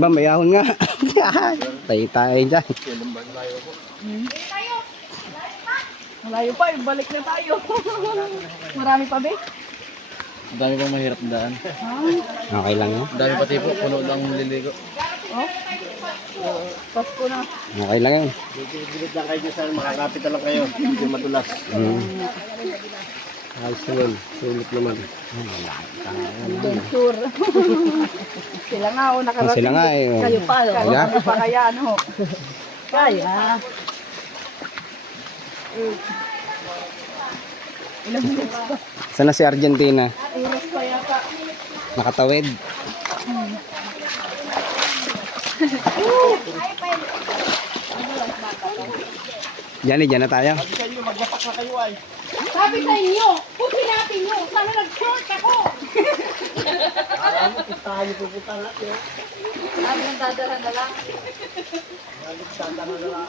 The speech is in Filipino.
Ba, may ahon nga. Tayo dyan. Malayo pa, balik na tayo. Marami pa ba? Ang dami pang mahirap na daan. Okay lang yan. Ang dami pati po, puno lang liligo. Oh? Pasko na. Okay lang yan. Bilid lang kayo dyan sa makakapit lang kayo. Hindi madulas. Ayos na yun. Sulit naman. Adventure. Sila nga o nakarating. Sila nga eh. Kayo pa. Kaya? Kayo pa kaya ano? Kaya. Ilang minutes pa? Saan na si Argentina? Oras pa yata. Nakatawid. Diyan na tayo. Sabi sa inyo, puti natin nyo. Sana nag-short ako. Tayo pupunta natin. Sabi ng dadala na lang. Tanda na lang.